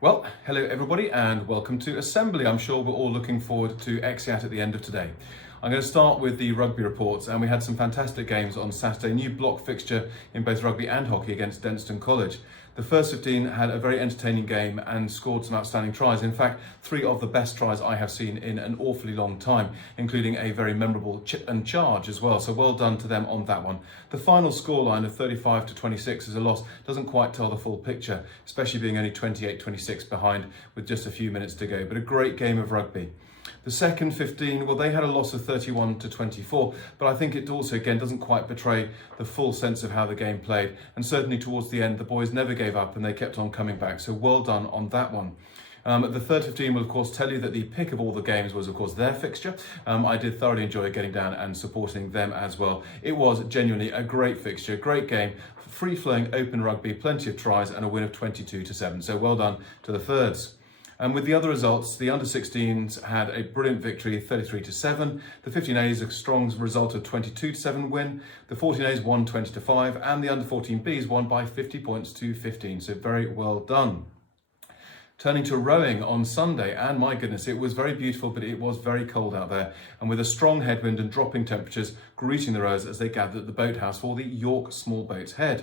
Well, hello everybody and welcome to Assembly. I'm sure we're all looking forward to Exeat at the end of today. I'm going to start with the rugby reports, and we had some fantastic games on Saturday. New block fixture in both rugby and hockey against Denstone College. The first 15 had a very entertaining game and scored some outstanding tries. In fact, 3 of the best tries I have seen in an awfully long time, including a very memorable chip and charge as well. So well done to them on that one. The final scoreline of 35-26 as a loss doesn't quite tell the full picture, especially being only 28-26 behind with just a few minutes to go. But a great game of rugby. The second 15, well, they had a loss of 31-24, but I think it also, again, doesn't quite betray the full sense of how the game played. And certainly towards the end, the boys never gave up and they kept on coming back. So well done on that one. The third 15 will, of course, tell you that the pick of all the games was, of course, their fixture. I did thoroughly enjoy getting down and supporting them as well. It was genuinely a great fixture, great game, free-flowing open rugby, plenty of tries and a win of 22-7. So well done to the thirds. And with the other results, the under-16s had a brilliant victory, 33-7. The 15As a strong result of 22-7 win. The 14As won 20-5, and the under-14Bs won by 50 points to 15. So very well done. Turning to rowing on Sunday, and my goodness, it was very beautiful, but it was very cold out there. And with a strong headwind and dropping temperatures greeting the rowers as they gathered at the boathouse for the York Small Boats Head.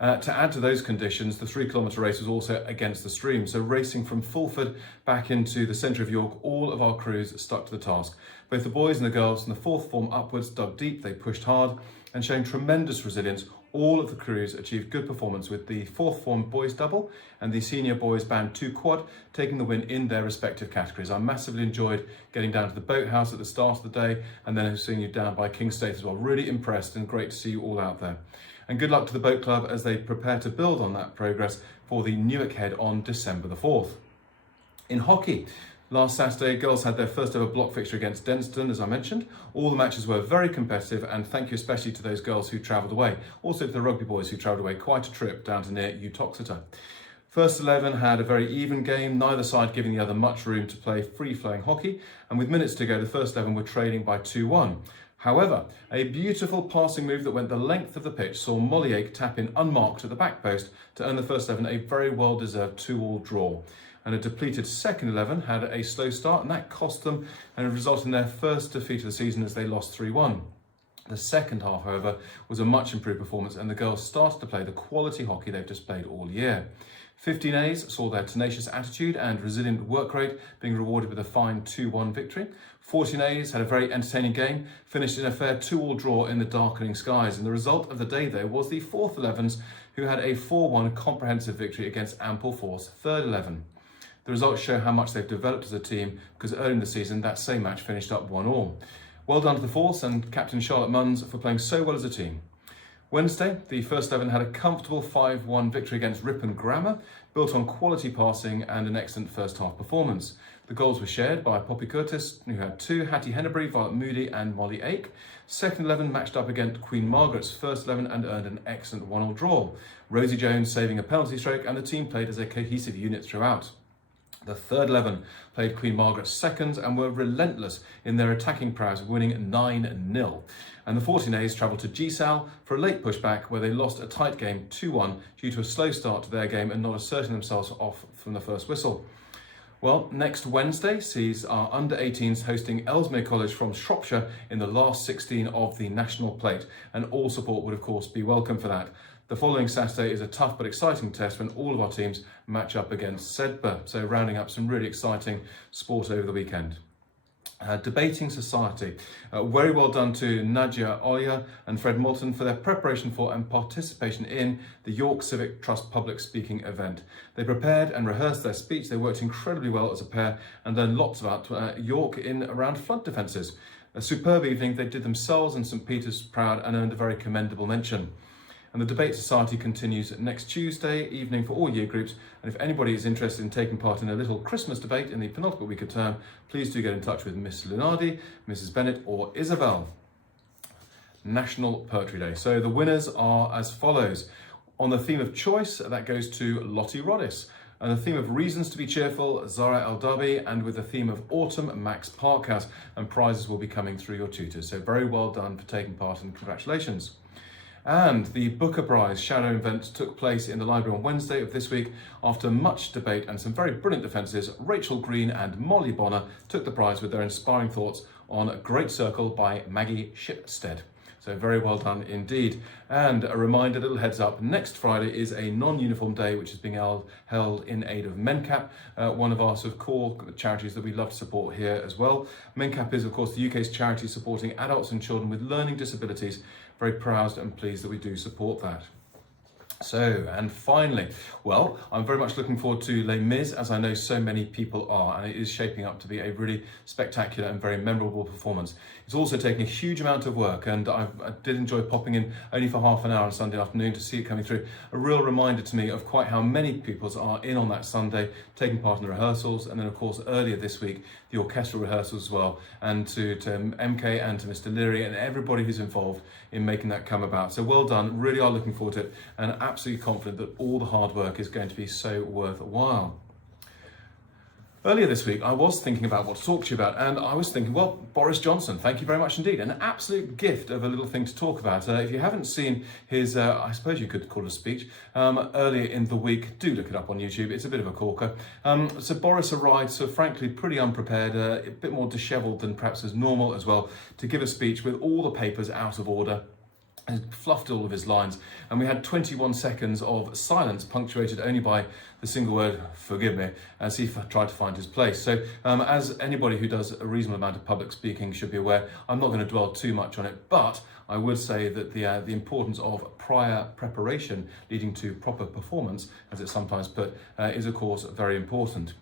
To add to those conditions, the 3-kilometre race was also against the stream. So racing from Fulford back into the centre of York, all of our crews stuck to the task. Both the boys and the girls from the 4th form upwards dug deep, they pushed hard, and showing tremendous resilience, all of the crews achieved good performance, with the 4th form boys double and the senior boys band 2 quad taking the win in their respective categories. I massively enjoyed getting down to the boathouse at the start of the day and then seeing you down by King State as well. Really impressed and great to see you all out there. And good luck to the boat club as they prepare to build on that progress for the Newark Head on December the 4th. In hockey, last Saturday, girls had their first ever block fixture against Denstone, as I mentioned. All the matches were very competitive, and thank you especially to those girls who travelled away. Also to the rugby boys who travelled away, quite a trip down to near Uttoxeter. First 11 had a very even game, neither side giving the other much room to play free-flowing hockey, and with minutes to go, the first 11 were trailing by 2-1. However, a beautiful passing move that went the length of the pitch saw Mollyache tap in unmarked at the back post to earn the first 11 a very well-deserved 2-all draw. And a depleted second 11 had a slow start, and that cost them and resulted in their first defeat of the season as they lost 3-1. The second half, however, was a much improved performance, and the girls started to play the quality hockey they've displayed all year. 15As saw their tenacious attitude and resilient work rate being rewarded with a fine 2-1 victory. 14As had a very entertaining game, finished in a fair 2-all draw in the darkening skies, and the result of the day though was the 4th 11s, who had a 4-1 comprehensive victory against Ample Force 3rd 11. The results show how much they've developed as a team, because early in the season that same match finished up 1-1. Well done to the Force and Captain Charlotte Munns for playing so well as a team. Wednesday, the first 11 had a comfortable 5-1 victory against Ripon Grammar, built on quality passing and an excellent first half performance. The goals were shared by Poppy Curtis, who had 2, Hattie Hennebury, Violet Moody and Molly Ake. Second 11 matched up against Queen Margaret's first 11 and earned an excellent 1-all draw. Rosie Jones saving a penalty stroke, and the team played as a cohesive unit throughout. The third 11 played Queen Margaret's seconds and were relentless in their attacking prowess, winning 9-0. And the 14As travelled to GSAL for a late pushback where they lost a tight game 2-1 due to a slow start to their game and not asserting themselves off from the first whistle. Well, next Wednesday sees our under-18s hosting Ellesmere College from Shropshire in the last 16 of the National Plate, and all support would of course be welcome for that. The following Saturday is a tough but exciting test when all of our teams match up against Sedbergh, so rounding up some really exciting sport over the weekend. Debating Society. Very well done to Nadia Olya and Fred Moulton for their preparation for and participation in the York Civic Trust public speaking event. They prepared and rehearsed their speech. They worked incredibly well as a pair and learned lots about York in around flood defences. A superb evening. They did themselves and St Peter's proud and earned a very commendable mention. And the Debate Society continues next Tuesday evening for all year groups. And if anybody is interested in taking part in a little Christmas debate in the penultimate week of term, please do get in touch with Miss Lunardi, Mrs Bennett or Isabel. National Poetry Day. So the winners are as follows. On the theme of choice, that goes to Lottie Roddis. And the theme of reasons to be cheerful, Zara El-Dabi, and with the theme of autumn, Max Parkhouse. And prizes will be coming through your tutors. So very well done for taking part and congratulations. And the Booker Prize shadow event took place in the library on Wednesday of this week. After much debate and some very brilliant defences, Rachel Green and Molly Bonner took the prize with their inspiring thoughts on Great Circle by Maggie Shipstead. So very well done indeed. And a reminder, little heads up, next Friday is a non-uniform day which is being held in aid of MenCap, one of our sort of core charities that we love to support here as well. MenCap is of course the UK's charity supporting adults and children with learning disabilities. Very proud and pleased that we do support that. So, and finally, well, I'm very much looking forward to Les Mis, as I know so many people are, and it is shaping up to be a really spectacular and very memorable performance. It's also taking a huge amount of work, and I did enjoy popping in only for half an hour on Sunday afternoon to see it coming through. A real reminder to me of quite how many pupils are in on that Sunday, taking part in the rehearsals, and then of course earlier this week, the orchestral rehearsals as well, and to MK and to Mr. Leary and everybody who's involved in making that come about. So well done, really are looking forward to it, and absolutely confident that all the hard work is going to be so worthwhile. Earlier this week, I was thinking about what to talk to you about, and I was thinking, well, Boris Johnson, thank you very much indeed. An absolute gift of a little thing to talk about. If you haven't seen his, I suppose you could call it a speech, earlier in the week, do look it up on YouTube. It's a bit of a corker. So Boris arrived, so frankly, pretty unprepared, a bit more dishevelled than perhaps as normal as well, to give a speech with all the papers out of order. And fluffed all of his lines, and we had 21 seconds of silence punctuated only by the single word "forgive me" as he tried to find his place. So as anybody who does a reasonable amount of public speaking should be aware, I'm not going to dwell too much on it, but I would say that the importance of prior preparation leading to proper performance, as it's sometimes put, is of course very important.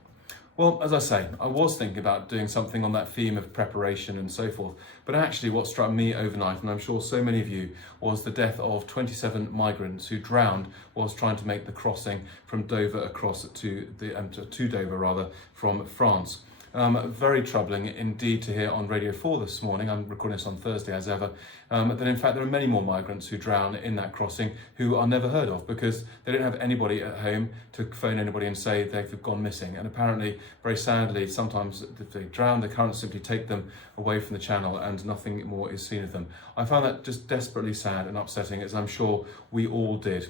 Well, as I say, I was thinking about doing something on that theme of preparation and so forth, but actually what struck me overnight, and I'm sure so many of you, was the death of 27 migrants who drowned whilst trying to make the crossing from Dover across to Dover rather, from France. Very troubling indeed to hear on Radio 4 this morning, I'm recording this on Thursday as ever, that in fact there are many more migrants who drown in that crossing who are never heard of because they don't have anybody at home to phone anybody and say they've gone missing. And apparently, very sadly, sometimes if they drown, the currents simply take them away from the channel and nothing more is seen of them. I found that just desperately sad and upsetting, as I'm sure we all did.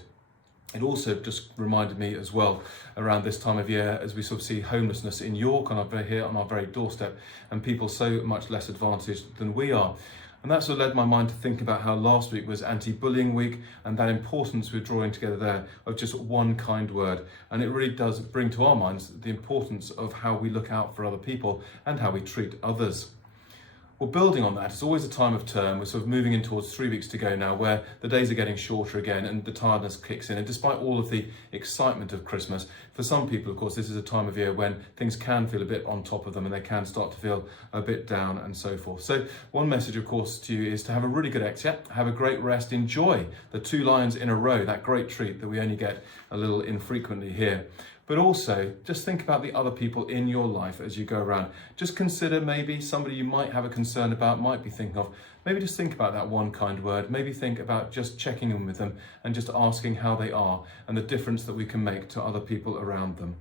It also just reminded me as well around this time of year as we sort of see homelessness in York here on our very doorstep, and people so much less advantaged than we are. And that sort of led my mind to think about how last week was anti-bullying week and that importance we're drawing together there of just one kind word. And it really does bring to our minds the importance of how we look out for other people and how we treat others. Well, building on that, it's always a time of term. We're sort of moving in towards 3 weeks to go now, where the days are getting shorter again and the tiredness kicks in. And despite all of the excitement of Christmas, for some people, of course, this is a time of year when things can feel a bit on top of them and they can start to feel a bit down and so forth. So one message, of course, to you is to have a really good exit, have a great rest, enjoy the 2 lions in a row, that great treat that we only get a little infrequently here. But also, just think about the other people in your life as you go around. Just consider maybe somebody you might have a concern about, might be thinking of. Maybe just think about that one kind word. Maybe think about just checking in with them and just asking how they are and the difference that we can make to other people around them.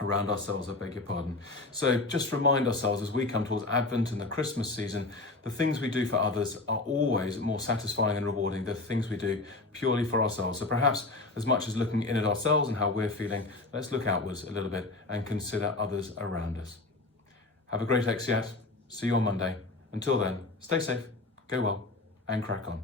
Around ourselves, I beg your pardon. So just remind ourselves as we come towards Advent and the Christmas season, the things we do for others are always more satisfying and rewarding than the things we do purely for ourselves. So perhaps as much as looking in at ourselves and how we're feeling, let's look outwards a little bit and consider others around us. Have a great Exeat. See you on Monday. Until then, stay safe, go well, and crack on.